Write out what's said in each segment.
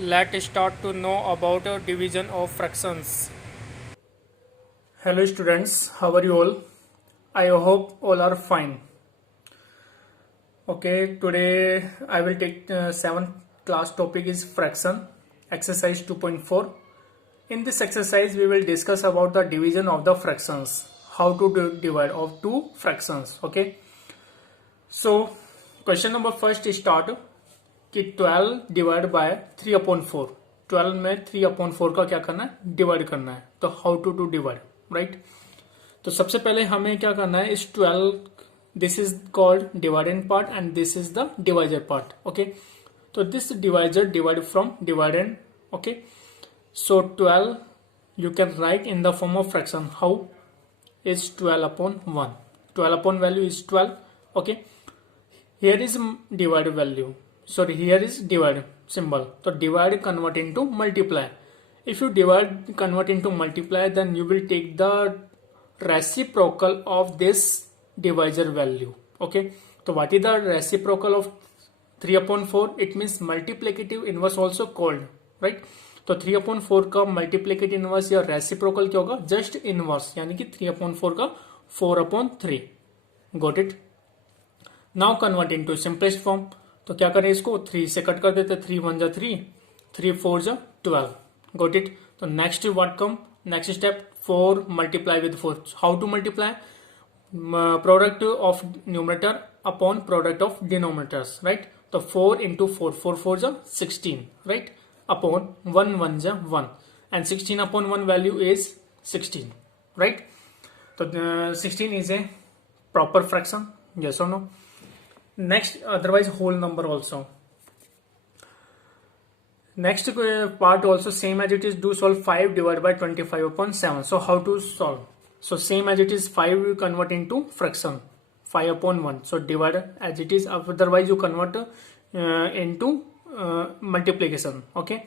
Let's start to know about a division of fractions. Hello students, how are you all? I hope all are fine. Okay, today I will take 7th class topic is fraction, exercise 2.4. In this exercise we will discuss about the division of the fractions, how to divide of two fractions. Okay, so question number first is start कि 12 divide by 3/4, 12 में 3/4 का क्या करना है, divide करना है. तो how to divide, right. तो सबसे पहले हमें क्या करना है, इस 12, this is called dividend part and this is the divisor part. Okay, तो this divisor divide from dividend. Okay, so 12 you can write in the form of fraction. How is 12/1? 12 upon value is 12. Okay, here is divide value. Sorry, here is divide symbol. So divide convert into multiply. If you divide convert into multiply, then you will take the reciprocal of this divisor value. Okay, so what is the reciprocal of 3/4? It means multiplicative inverse also called, right? तो 3/4 का multiplicative inverse या reciprocal क्या होगा, just inverse, यानी कि 3/4 का 4/3. Got it. Now convert into simplest form. तो क्या करें, इसको 3 से कट कर देते. 3 1 जा 3, 3 4 जा 12. Got it. तो next what come, next step 4 multiply with 4. How to multiply, product of numerator upon product of denominators, right. तो 4 इंटू 4, 4 4 जा 16, राइट, अपॉन 1 1 जा 1 and 16 upon 1 value is 16, right. तो 16 is a proper fraction, yes और no. Next, otherwise whole number also. Next part also same as it is, do solve 5 divided by 25/7. So how to solve? So same as it is, 5 you convert into fraction, 5/1. So divide as it is, otherwise you convert into multiplication. Okay,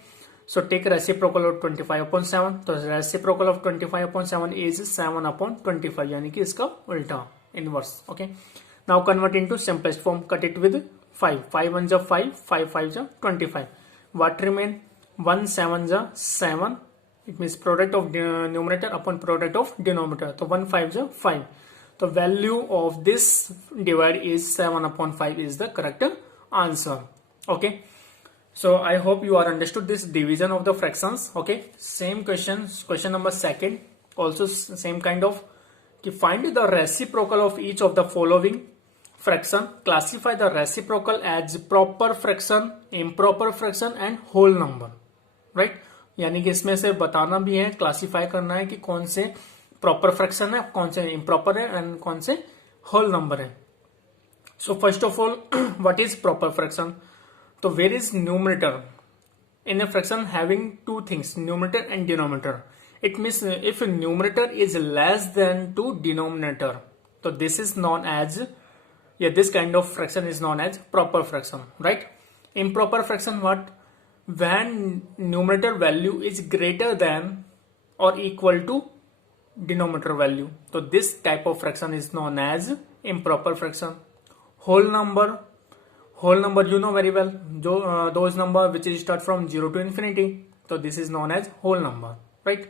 so take reciprocal of 25/7. तो reciprocal of 25/7 is 7/25, यानी कि इसका उल्टा, inverse. Okay, now convert into simplest form, cut it with 5. 5 1 जा 5, 5 5 जा 25. What remain, 1 7 जा 7. It means product of numerator upon product of denominator. तो 1 5 जा 5. तो value of this divide is 7/5 is the correct answer. Okay, so I hope you are understood this division of the fractions. Okay, same question number second, also same kind of, find the reciprocal of each of the following fraction. Classify the reciprocal as proper fraction, improper fraction and whole number, right. यानी कि इसमें से बताना भी है, classify करना है कि कौन से प्रॉपर फ्रैक्शन है, कौन से इम्प्रॉपर है एंड कौन से होल नंबर है. So first of all, what is proper fraction? तो where is numerator in a fraction having two things, numerator and denominator. It means if numerator is less than to denominator, so this is known as, this kind of fraction is known as proper fraction, right. Improper fraction, what? When numerator value is greater than or equal to denominator value, so this type of fraction is known as improper fraction. Whole number you know very well, those number which is start from 0 to infinity, so this is known as whole number, right.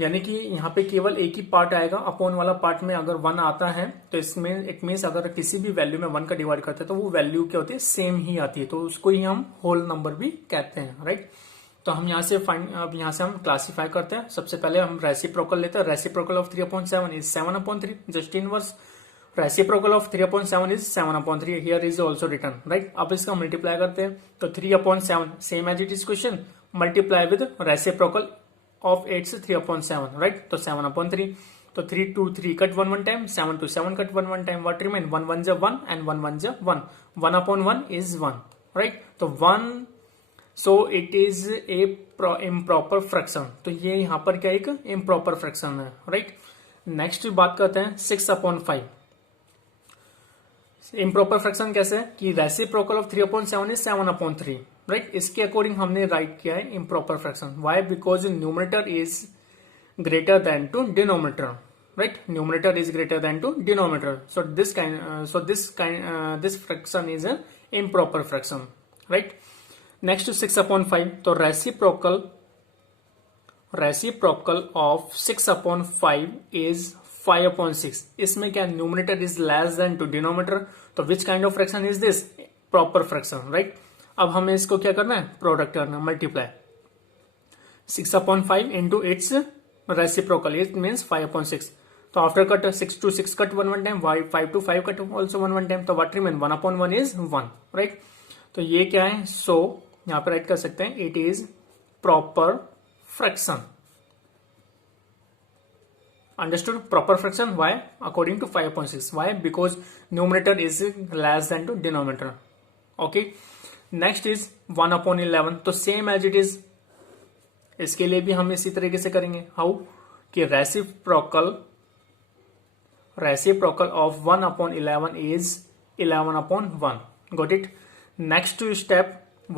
यानी कि यहाँ पे केवल एक ही part आएगा, upon वाला part में अगर 1 आता है तो इसमें इट मीन्स अगर किसी भी वैल्यू में 1 का डिवाइड करते हैं तो वो वैल्यू क्या होती है, सेम ही आती है, तो उसको ही हम होल नंबर भी कहते हैं, राइट. तो हम यहाँ से अब यहाँ से हम क्लासीफाई करते हैं. सबसे पहले हम रेसिप्रोकल लेते हैं. Reciprocal of 3/7 is 7/3, just inverse. Reciprocal of 3/7 is 7/3, here is also written, right. अब इसका मल्टीप्लाई करते हैं, तो 3/7 same as it is question, multiply with reciprocal of 8 से 3/7, right. तो 7/3. तो 3 to 3 cut 1 time, 7 to 7 cut 1 time. What remain? 1 1 जा 1 and 1 1 जा 1. 1/1 is 1, right. तो 1, so it is a improper fraction. तो ये यहाँ पर क्या एक improper fraction है, right. नेक्स्ट बात करते हैं 6/5. इम्प्रॉपर फ्रैक्शन कैसे है कि रेसिप्रोकल ऑफ 3/7 इज 7/3, राइट. इसके अकॉर्डिंग हमने राइट किया है improper fraction. Why? Because numerator is greater than to denominator, right. Numerator is greater than to denominator, so this fraction is an improper fraction, right. Next 6/5, तो reciprocal of 6/5 is 5/6. इसमें क्या, numerator is less than to denominator, तो which kind of fraction is this, proper fraction, right. अब हमें इसको क्या करना है, प्रोडक्ट करना, multiply 6/5 into its reciprocal, it means 5/6. तो after cut 6 to 6 cut 1 time, 5 to 5 cut also 1 time, तो व्हाट रिमेन 1/1 इज 1, राइट. तो ये क्या है, सो यहां पे राइट कर सकते हैं, it is proper fraction. Understood? Proper fraction. Why? According to 5/6. Why? Because numerator is less than to denominator. Okay. Next is 1/11. तो same as it is. इसके लिए भी हम इसी तरीके से करेंगे. How? कि reciprocal of 1/11 is 11/1. Got it? Next step,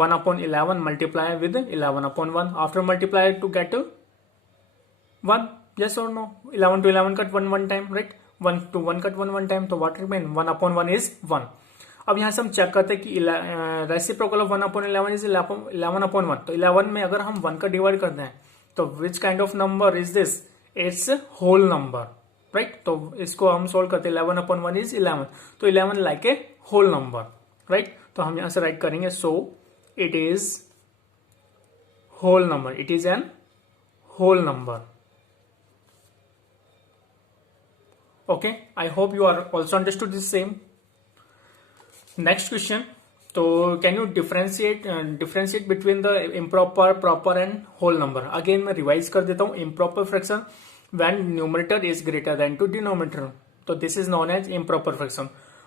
1/11 multiply with 11/1. After multiply to get 1. Yes or no? 11 to 11 cut 1 time, right? 1 to 1 cut 1 time, तो what remain 1/1 is 1. अब यहां से हम चेक करते हैं कि रेसिप्रोकल ऑफ 1/11 इज 11/1. तो 11 में अगर हम 1 का डिवाइड करते हैं तो which kind of number is this, it's whole number, right. तो इसको हम सोल्व करते हैं, 11/1 इज 11, तो 11 like a whole number, right. तो हम यहां से राइट करेंगे, so it is whole number, it is an whole number. Okay, I hope you are also understood this same. Next question. So can you differentiate between the improper, proper and whole number? Again मैं revise कर देता हूँ. Improper fraction when numerator is greater than to denominator. So this is known as improper fraction.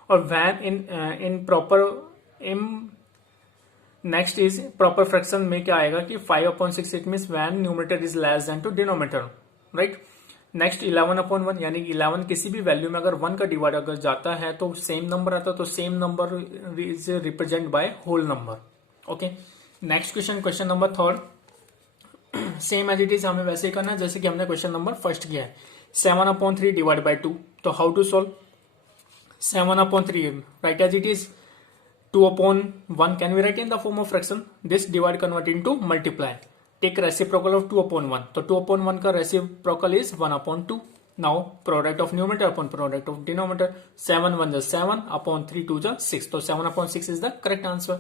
और when next is proper fraction में क्या आएगा कि 5/6, it means when numerator is less than to denominator, right? Next 11/1, यानी 11 किसी भी value में अगर 1 का डिवाइड अगर जाता है तो सेम नंबर आता है, तो same number is represent by whole number. Okay. Next question number 3. Same as it is हमें वैसे ही करना है जैसे कि हमने क्वेश्चन नंबर फर्स्ट किया है. 7/3 डिवाइड बाय 2. तो how to solve 7/3, write as it is. 2/1 can we write in the form of fraction. This divide convert into multiply. Take reciprocal of 2/1. तो 2/1 का reciprocal is 1/2. Now product of numerator upon product of denominator. 7 1 is 7 upon 3 2 is 6. So 7/6 is the correct answer.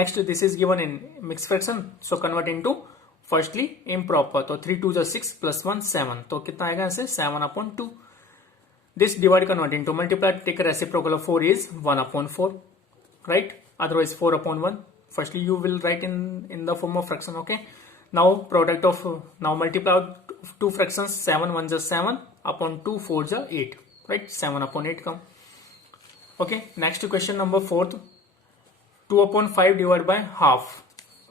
Next, this is given in mixed fraction. So convert into firstly improper. तो 3 2 is 6 plus 1 7. तो कितना आएगा ऐसे 7/2. This divide convert into multiply. Take reciprocal of 4 is 1/4. Right? Otherwise 4/1. Firstly you will write in the form of fraction. Okay. Now multiply out two fractions. 7 1 is 7 upon 2 4 is 8, right? 7/8 come. Okay. Next question number 4. 2/5 divided by half.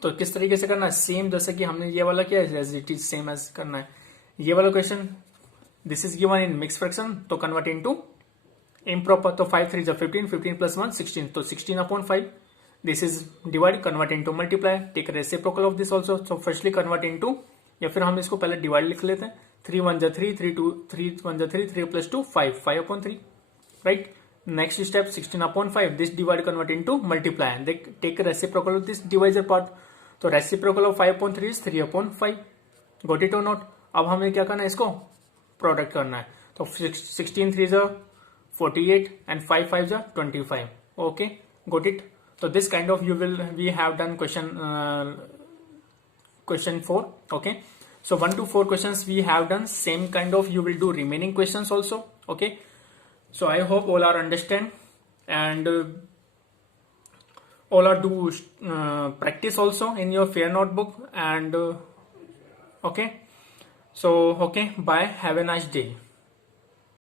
तो किस तरीके से करना है, same जैसे कि हमने ये वाला किया है, इट इज सेम एज करना है. ये वाला question this is given in mix fraction, तो कन्वर्ट इनटू इम्प्रॉपर. तो 5 3 is 15, 15 plus 1 16, तो 16/5. This is divide, convert into multiply. Take reciprocal of this also. So firstly convert into, या फिर हम इसको पहले डिवाइड लिख लेते हैं. 3 1 is 3, 3 2 3 1 is 3, 3 plus 2 5, 5/3, right? Next step 16/5. This divide convert into multiply. They take reciprocal of this divisor part. तो reciprocal of 5/3 is 3/5. Got it or not? अब हमें क्या करना है, इसको प्रोडक्ट करना है. तो 16 3 is 48 and 5 5 is 25. Okay, got it? So this kind of we have done question 4. Okay, so 1 to 4 questions we have done. Same kind of you will do remaining questions also. Okay, so I hope all are understand, and all are do practice also in your fair notebook. And okay, so okay, bye, have a nice day.